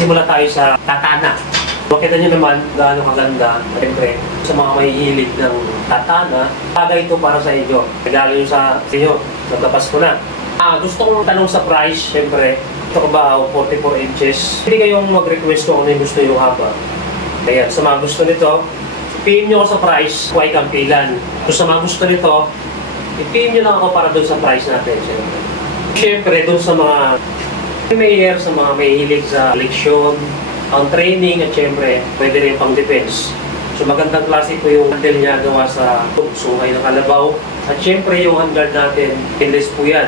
Magsisimula tayo sa katana. Makita nyo naman gaano kaganda. Siyempre, sa mga may hilig ng katana, bagay ito para sa inyo. Regalo nyo sa inyo. Nagtapas ko na. Gusto kong tanong sa price, siyempre. Ito kabahaw, 44 inches. Hindi kayong mag-request kung ano yung gusto yung haba. Ayan, sa mga gusto nito, i-PM nyo ako sa price, huwag kampilan. Kung sa mga gusto nito, i-PM nyo lang ako para doon sa price natin, siyempre. Siyempre, doon sa mga mayor, sa mga may hilig sa leksyon, ang training, at siyempre, pwede rin pang defense. So magandang klase po yung handle niya gawa sa sungay ng kalabaw. At siyempre, yung handguard natin, stainless po yan.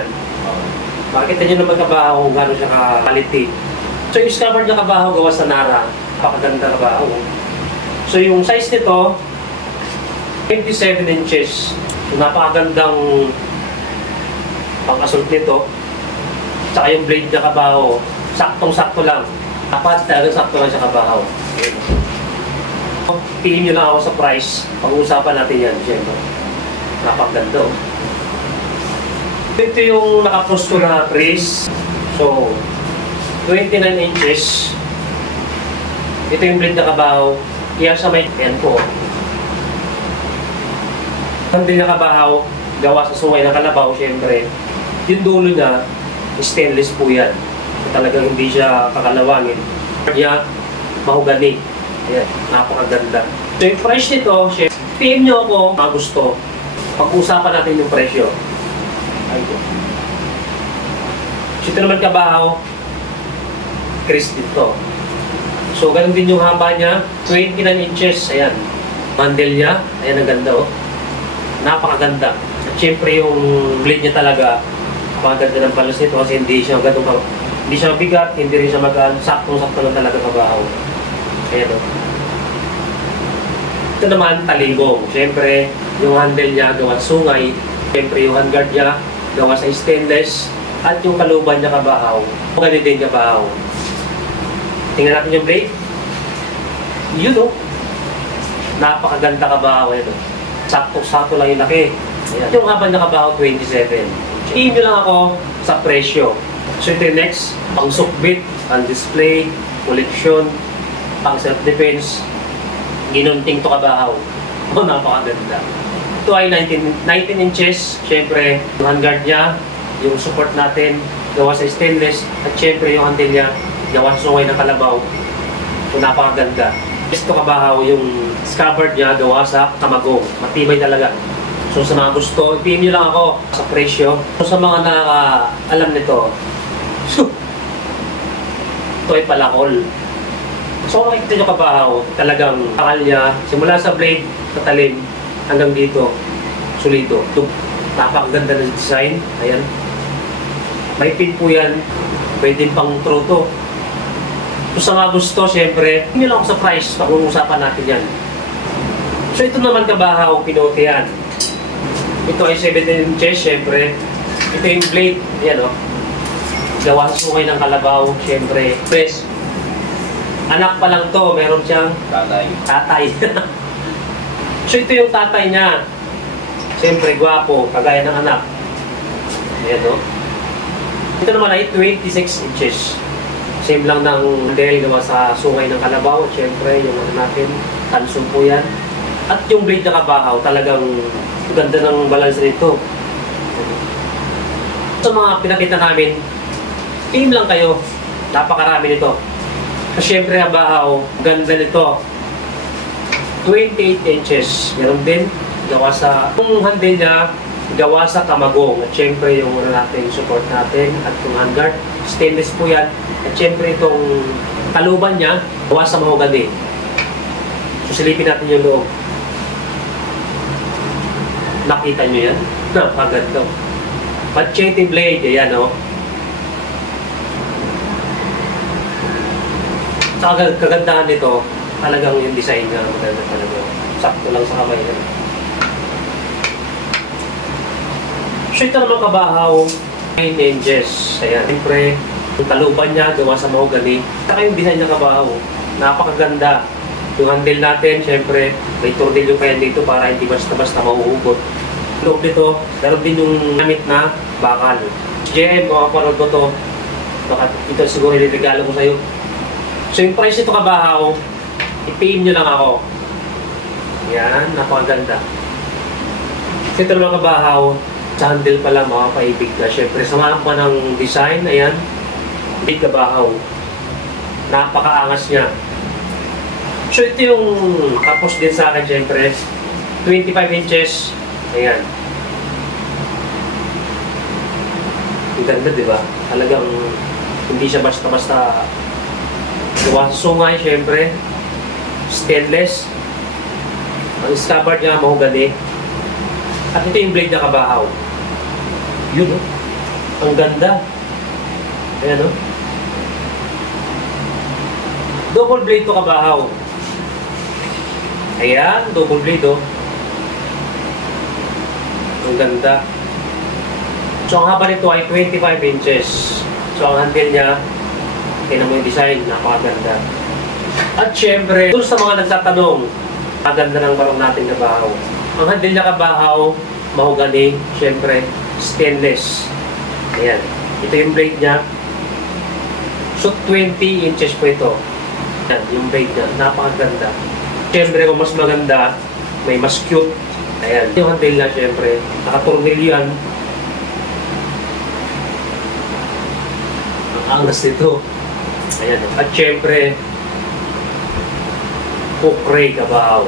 Makikita nyo naman kabahaw kung gano'n siya ka-quality. So yung scabard niya kabahaw gawa sa Nara, napakaganda kabahaw. So yung size nito, 27 inches. So napakagandang pang-assault nito. Tsaka yung blade niya kabahaw, saktong-sakto lang. Dapat talagang sakto lang siya kabahaw. Tingin nyo lang ako sa price. Pag-uusapan natin yan, siyempre. Napakaganda. Ito yung nakapost ko na brace. So, 29 inches. Ito yung blade na kabahaw. Kaya sa may yan po. Hindi na kabahaw, gawa sa sungay ng kalabaw, syempre. Yung dulo niya, stainless po yan. Talagang hindi siya kakalawangin. Kaya, mahugani. Ayan, napakaganda. So, yung price nito, syempre, PM nyo ako, mga gusto. Pag-usapan natin yung presyo. So, ito naman kabahaw, Chris dito. So, ganun din yung haba niya, 29 inches, ayan. Handle niya, ayan ang ganda oh. Napakaganda. At syempre yung blade niya talaga, maganda ng palos nito kasi hindi siya ganun, hindi siya bigat, hindi rin siya magaan, saktong-sakto lang talaga kabahaw. Ayan oh. Ito naman, talibong. Syempre, yung handle niya gawa sungay, syempre yung handguard niya gawa sa stainless, at yung kaluban niya kabahaw, ganun din kabahaw. Tingnan natin yung blade. Yun o. Napakaganda kabahaw ito. Sakto-sakto lang yung laki. Ayan. Yung haba niya kabahaw, 27. I-in nyo lang ako sa presyo. So ito yung next, pang sukbit, pang display, collection, pang self-defense, ginunting to kabahaw. Oh, napakaganda. Ito ay 19 inches. Siyempre, yung handguard niya, yung support natin, gawa sa stainless, at siyempre yung handle niya, gawa sa sungay ng kalabaw. So, napakaganda. Ito kabahaw, yung scabbard niya, gawa sa kamagong. Matibay talaga. So, sa mga gusto, i-PM nyo lang ako sa presyo. So, sa mga nakaka-alam nito, ito ay palakol. So, kung makikita nyo kabahaw, talagang takal niya, simula sa blade, sa talim, hanggang dito, solido. Napakaganda ng design. Ayan. May pin po yan. Pwede pang true to. Kung sa mga gusto, syempre, hindi lang ako sa price. Pag-uusapan natin yan. So, ito naman kabahaw, pinuti yan. Ito ay 17 inches, syempre. Ito yung blade. Ayan, o. Gawa sa sungay ng kalabaw, syempre. Press. Anak pa lang to. Meron siyang tatay. So, ito yung tatay niya. Siyempre, gwapo, kagaya ng anak. Ayan, no? Ito naman ay 26 inches. Same lang ng handle gawa sa sungay ng kalabaw. Siyempre, yung ano natin, tansong po yan. At yung blade na kabahaw, talagang ganda ng balance nito. Sa mga pinakita namin, team lang kayo. Napakarami nito. Kasi siyempre, kabahaw, ganda nito. 28 inches. Meron din gawa sa yung handle niya, gawa sa kamagong. At syempre yung natin, support natin at yung handguard, stainless po yan. At syempre itong kaluban niya, gawa sa mahogany. So silipin natin yung loob. Nakita nyo yan? Napaganda. Machete blade, ayan o. Sa kagandahan nito, talagang yung design nga maganda talaga. Sakto lang sa kamay na. So ito naman kabahaw, 9 inches. Ayan, siyempre, yung taluban niya, gawa sa mahogany. Saka yung design niya kabahaw, napakaganda. Yung handle natin, siyempre, may tornilyo pa yan dito para hindi basta-basta mahuhugot. Loob nito, meron din yung gamit na bakal. JM, makapanood mo to. Baka ito siguro regalo ko sa'yo. So yung price nito kabahaw, i-PM nyo lang ako. Yan, napakaganda. Kasi ito naman kabahaw, sa handle pa lang makapaibig ka. Siyempre, samahan pa ng design, ayan. Big kabahaw. Napakaangas niya. So ito yung tapos din sa akin, siyempre. 25 inches. Ayan. Ang ganda, di ba? Talagang hindi siya basta-basta gawa sa sungay, siyempre. Stainless. Ang scabbard niya, mahogany. At ito yung blade na kabahaw. Yun, oh. Ang ganda. Ayan, oh. Double blade to kabahaw. Ayan, double blade, oh. Ang ganda. So, ang haba nito ay 25 inches. So, ang handle niya, tingnan mo yung design, napakaganda. At syempre, dun sa mga nagtatanong, ang ganda ng barong natin kabahaw. Ang handle niya kabahaw, mahogany, syempre, stainless. Ayan. Ito yung blade niya. So, 20 inches po ito. Ayan, yung blade niya. Napakaganda. Syempre, kung mas maganda, may mas cute. Ayan. Yung handle niya, syempre, nakatornilyo yan. Ang angas nito. Ayan. At syempre, hook ray kabahaw.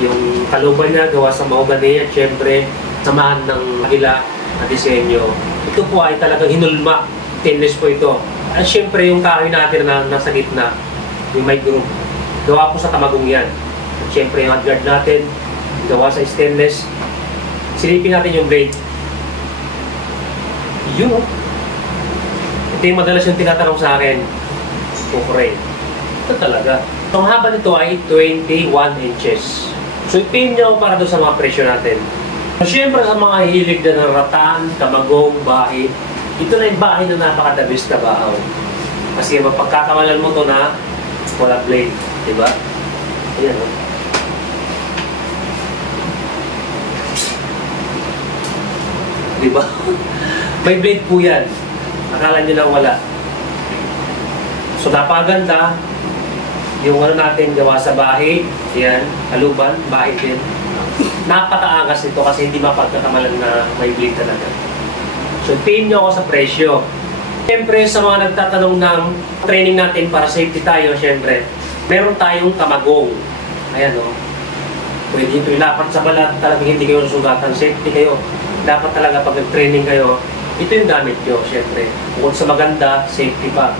Yung kaluban niya gawa sa mahogany at syempre samahan ng magila na disenyo. Ito po ay talagang hinulma. Stainless po ito. At syempre yung kahoy natin na nasa gitna, yung may groove, gawa po sa tamagong yan. At syempre yung handguard natin, gawa sa stainless. Silipin natin yung blade. Yun, oh. Ito yung madalas yung tinatanong sa akin. Hook ray. Ito talaga. Ang haba nito ay 21 inches. So, i-pin nyo para doon sa mga presyo natin. So, syempre sa mga hilig na ng ratan, kamagong, bahay, ito na yung bahay na napakadabis kabahaw. Kasi mapagkakamalan mo to na wala blade. Diba? Ayan, o. Diba? May blade po yan. Akala nyo lang wala. So, napakaganda. Yung ano natin gawa sa bahay, yan, kaluban, bahay din. Napakaangas nito kasi hindi mapagkakamalan na may blade talaga. So, pin nyo ako sa presyo. Siyempre, sa mga nagtatanong ng training natin para safety tayo, siyempre, meron tayong kamagong. Ayan, o. Pwede ito ilapat sa balat, talagang hindi kayo susugatan. Safety kayo. Dapat talaga pag nag-training kayo, ito yung gamit nyo, siyempre. Bukod sa maganda, safety pa.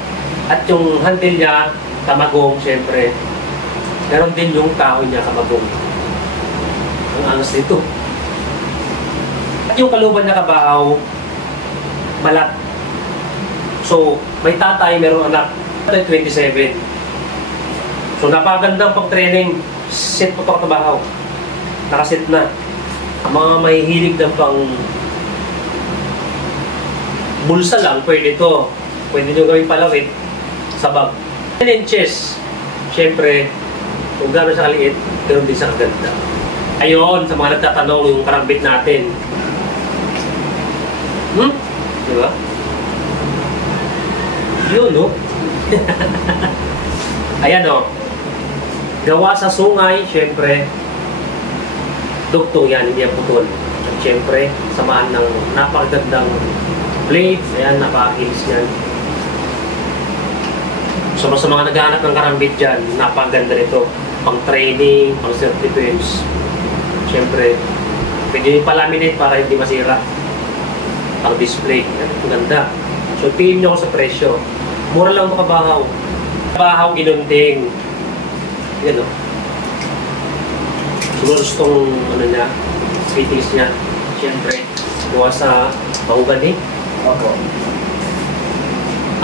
At yung handle niya, kamagong, siyempre. Meron din yung kahoy niya, kamagong. Ang angas nito. At yung kaluban na kabahaw, malat. So, may tatay, meron anak. Ito 27. So, napagandang pag-training. Set po ito kabahaw. Nakaset na. Ang mga may hilig ng pang bulsa lang, pwede ito. Pwede nyo gawing palawit sa bag. 10 inches. Siyempre, kung gano'n siya kaliit, gano'n din siya kaganda. Ayun, sa mga nagtatanong yung karambit natin. Diba? Yun, no? Ayan, no? Gawa sa sungay, siyempre, dugtong yan, hindi yan putol. At siyempre, samahan ng napakagandang blade. Ayan, napakakilis yan. So, sa mga naghahanap ng karambit dyan, napakaganda nito. Pang training, pang self-defense. Siyempre, pwede yung palaminate para hindi masira. Pang display. Ang ganda. So, piliin nyo ako sa presyo. Mura lang ito kabahaw. Kabahaw, ginunting. Yan o. Siguro itong, ano niya, fittings niya. Siyempre, gawa sa mahogany. Opo.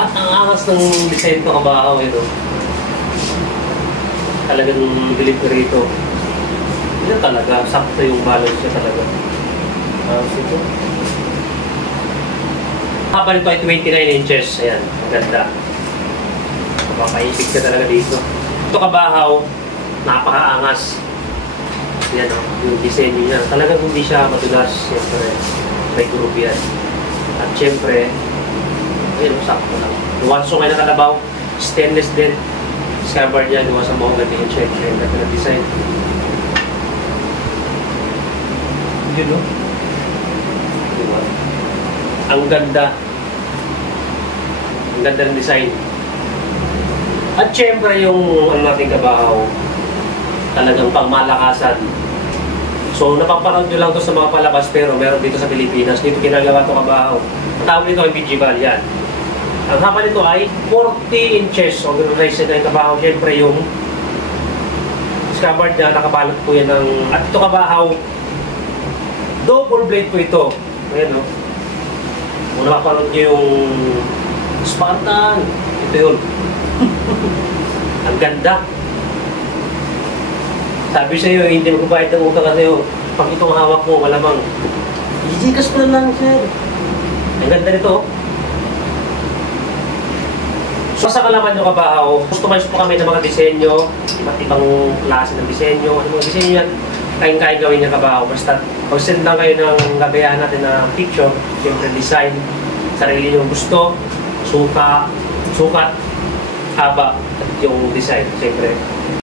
At ang angas ng design ito kabahaw ito. Talagang delivery ito. Yan talaga. Sakto yung balance niya talaga. Ito. Haba nito ay 29 inches. Ayan. Ang ganda. Makapaisig ka talaga dito. Ito kabahaw. Napakaangas. Yan o. Yung design niya. Talagang hindi siya madulas. Siyempre. May group yan. At siyempre, ayun, sakto lang. One sungay na kalabaw, Stainless din. Cover niya, gawa sa mahogany yung check na pinag-design. Yun, no? Diba? Ang ganda. Ang ganda ng design. At syempre yung nating kabahaw, talagang pangmalakasan. So napapanood nyo lang to sa mga palabas pero meron dito sa Pilipinas. Dito ginagawa to kabahaw. Ang tawag nito ay Bijival, yan. Ang haba nito ay 40 inches. So organized na yung kabahaw. Syempre yung scabbard niya, nakabalot po yan ng... At ito kabahaw, double blade po ito. Ayan, no? Kung napapanood nyo yung Spartan, ito yun. Ang ganda. Sabi sa'yo, hindi magbabayad ng utang kasi pag itong hawak mo, malamang ijikas mo na lang, sir. Ang ganda nito. So sa kalaman nyo kabahaw, customize po kami ng mga disenyo, iba't ibang klase ng disenyo. Ano mga disenyo yan? Kayang-kaya gawin niya kabahaw. Basta pag-send lang kayo ng gabayan natin na picture, siyempre design, sarili yung gusto, sukat, haba, at yung design, siyempre.